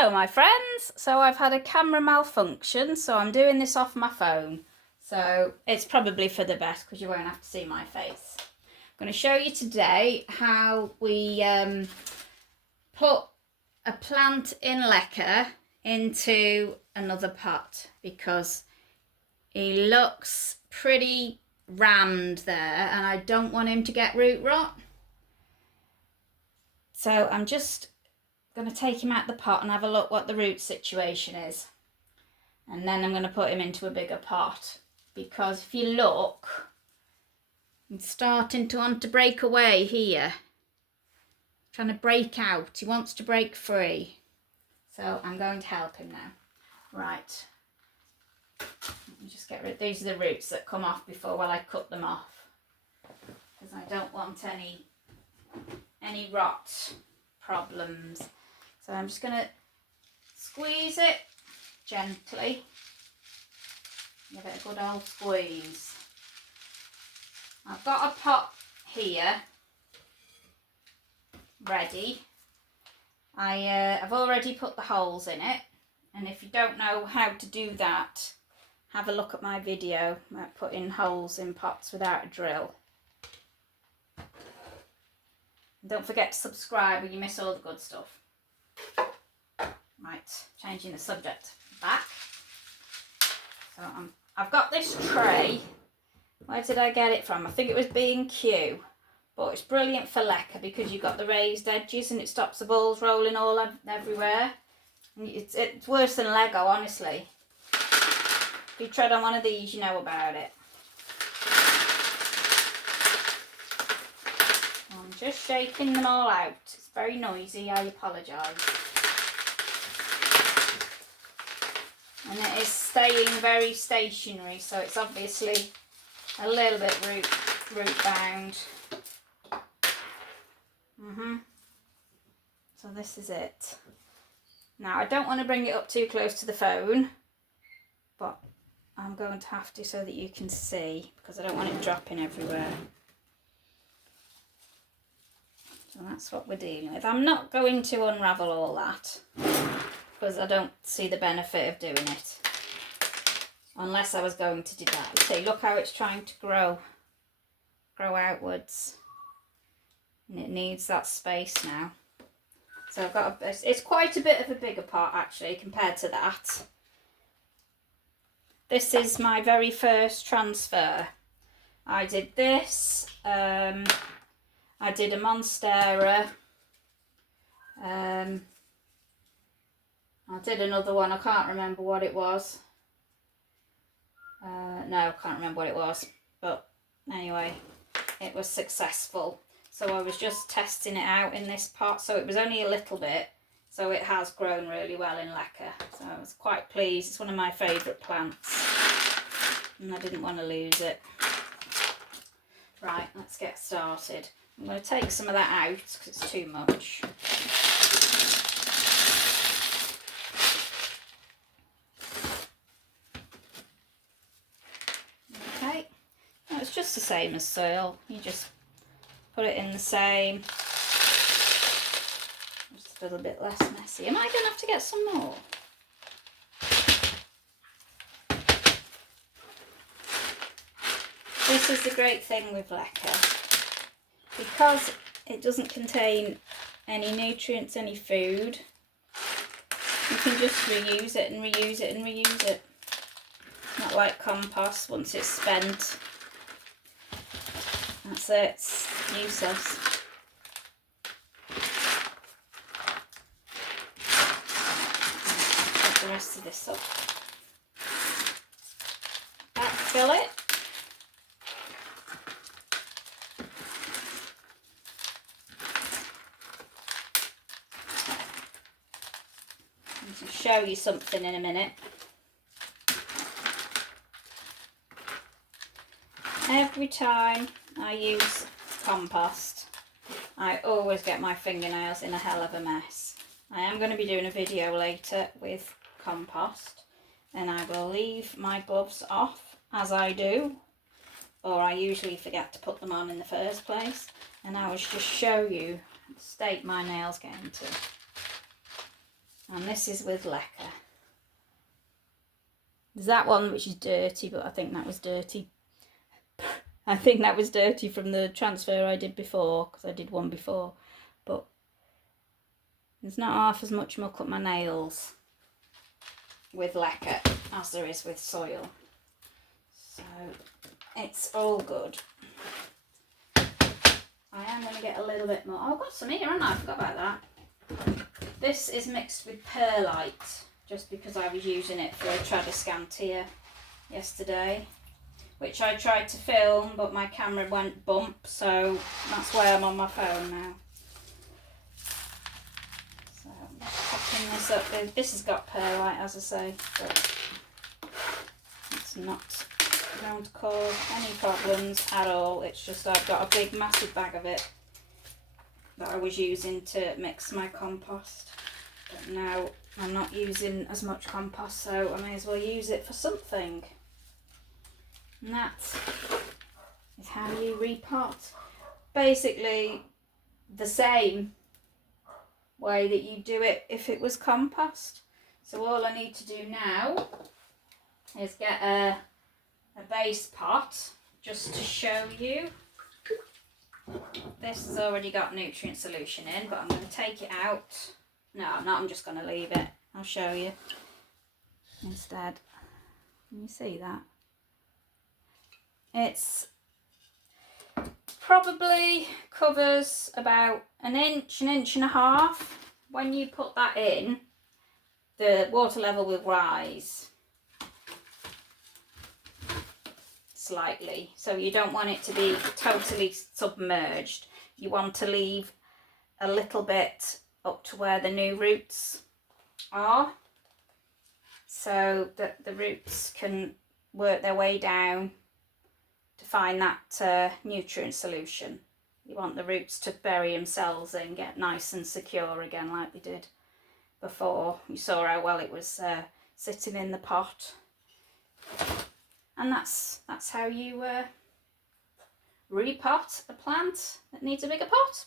Hello my friends, so I've had a camera malfunction, so I'm doing this off my phone. So it's probably for the best because you won't have to see my face. I'm going to show you today how we put a plant in leca into another pot because he looks pretty rammed there and I don't want him to get root rot. So I'm just going to take him out the pot and have a look what the root situation is, and then I'm going to put him into a bigger pot because if you look, he's starting to want to break away here, trying to break out. He wants to break free, so I'm going to help him now. Right, let me just get rid. These are the roots that come off before while I cut them off because I don't want any rot problems. So I'm just going to squeeze it gently. Give it a good old squeeze. I've got a pot here ready. I've already put the holes in it, and if you don't know how to do that, have a look at my video about putting holes in pots without a drill. And don't forget to subscribe or you miss all the good stuff. Right, changing the subject back. So I've got this tray. Where did I get it from? I think it was B&Q, but it's brilliant for leca because you've got the raised edges and it stops the balls rolling all everywhere. And it's worse than Lego, honestly. If you tread on one of these, you know about it. I'm just shaking them all out. It's very noisy, I apologise. And it is staying very stationary, so it's obviously a little bit root bound. So this is it. Now I don't want to bring it up too close to the phone, but I'm going to have to so that you can see because I don't want it dropping everywhere. So that's what we're dealing with. I'm not going to unravel all that because I don't see the benefit of doing it unless I was going to do that. See, look how it's trying to grow outwards, and it needs that space now. So I've got it's quite a bit of a bigger pot actually compared to that. This is my very first transfer. I did this, I did a Monstera, I did another one, I can't remember what it was. No, I can't remember what it was. But anyway, it was successful. So I was just testing it out in this pot. So it was only a little bit. So it has grown really well in leca. So I was quite pleased. It's one of my favourite plants. And I didn't want to lose it. Right, let's get started. I'm going to take some of that out because it's too much. It's just the same as soil. You just put it in the same. Just a little bit less messy. Am I going to have to get some more? This is the great thing with leca. Because it doesn't contain any nutrients, any food, you can just reuse it and reuse it and reuse it. It's not like compost once it's spent. That's it, it's useless. Put the rest of this up. Backfill it. I'm going to show you something in a minute. Every time I use compost, I always get my fingernails in a hell of a mess. I am going to be doing a video later with compost, and I will leave my gloves off as I do, or I usually forget to put them on in the first place, and I will just show you the state my nails get into. And this is with leca. There's that one which is dirty, but I think that was dirty. I think that was dirty from the transfer I did before, because I did one before. But there's not half as much muck up my nails with leca as there is with soil. So it's all good. I am going to get a little bit more. Oh, I've got some here, haven't I? I forgot about that. This is mixed with perlite, just because I was using it for a calathea yesterday, which I tried to film, but my camera went bump, so that's why I'm on my phone now. So I'm just popping this up with, this has got perlite, as I say, but it's not going to cause any problems at all. It's just I've got a big massive bag of it that I was using to mix my compost, but now I'm not using as much compost, so I may as well use it for something. And that is how you repot. Basically the same way that you do it if it was compost. So all I need to do now is get a base pot, just to show you. This has already got nutrient solution in, but I'm going to take it out. No, I'm not, I'm just going to leave it. I'll show you instead. Can you see that? It's probably covers about an inch and a half. When you put that in, the water level will rise slightly, so you don't want it to be totally submerged. You want to leave a little bit up to where the new roots are, so that the roots can work their way down to find that nutrient solution. You want the roots to bury themselves and get nice and secure again like they did before. You saw how well it was sitting in the pot. And that's how you repot a plant that needs a bigger pot.